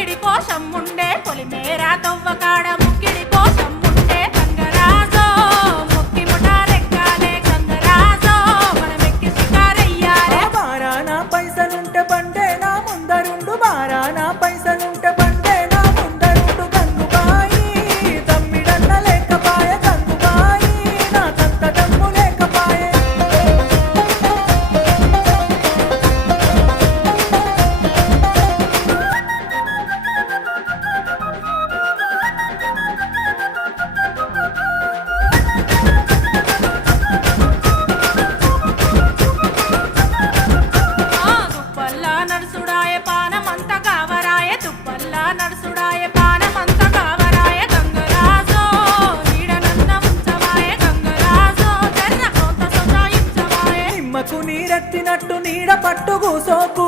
ముక్కిడి కోసం ఉండే పొలిమేరా తవ్వకాడ ముక్కిడి కోసం ఉండే గంగరాజో ముక్కి ముఠారెక్కాలే గంగరాజో మనమెక్కి షికారయ్యాలే బారానా పైసలుంటే బండే నా ముందరుండు బారానా పైసలుంటే బండే నా ముందరుండు గంగుబాయి తమ్మిడన్న లేకపాయ గంగుబాయి నాకంత దమ్ము లేకపాయే తుప్పల్లా నడుసుడాయ పానమంత కావరాయ తుప్పల్లా నడుసుడాయ పానమంత కావరాయ గంగరాజో నీడనన్న ఉంచవాయ గంగరాజో తెర్ర కొంత సొంత ఇంచవాయ నిమ్మకు నీరెత్తినట్టు నీడ పట్టు కూసోకు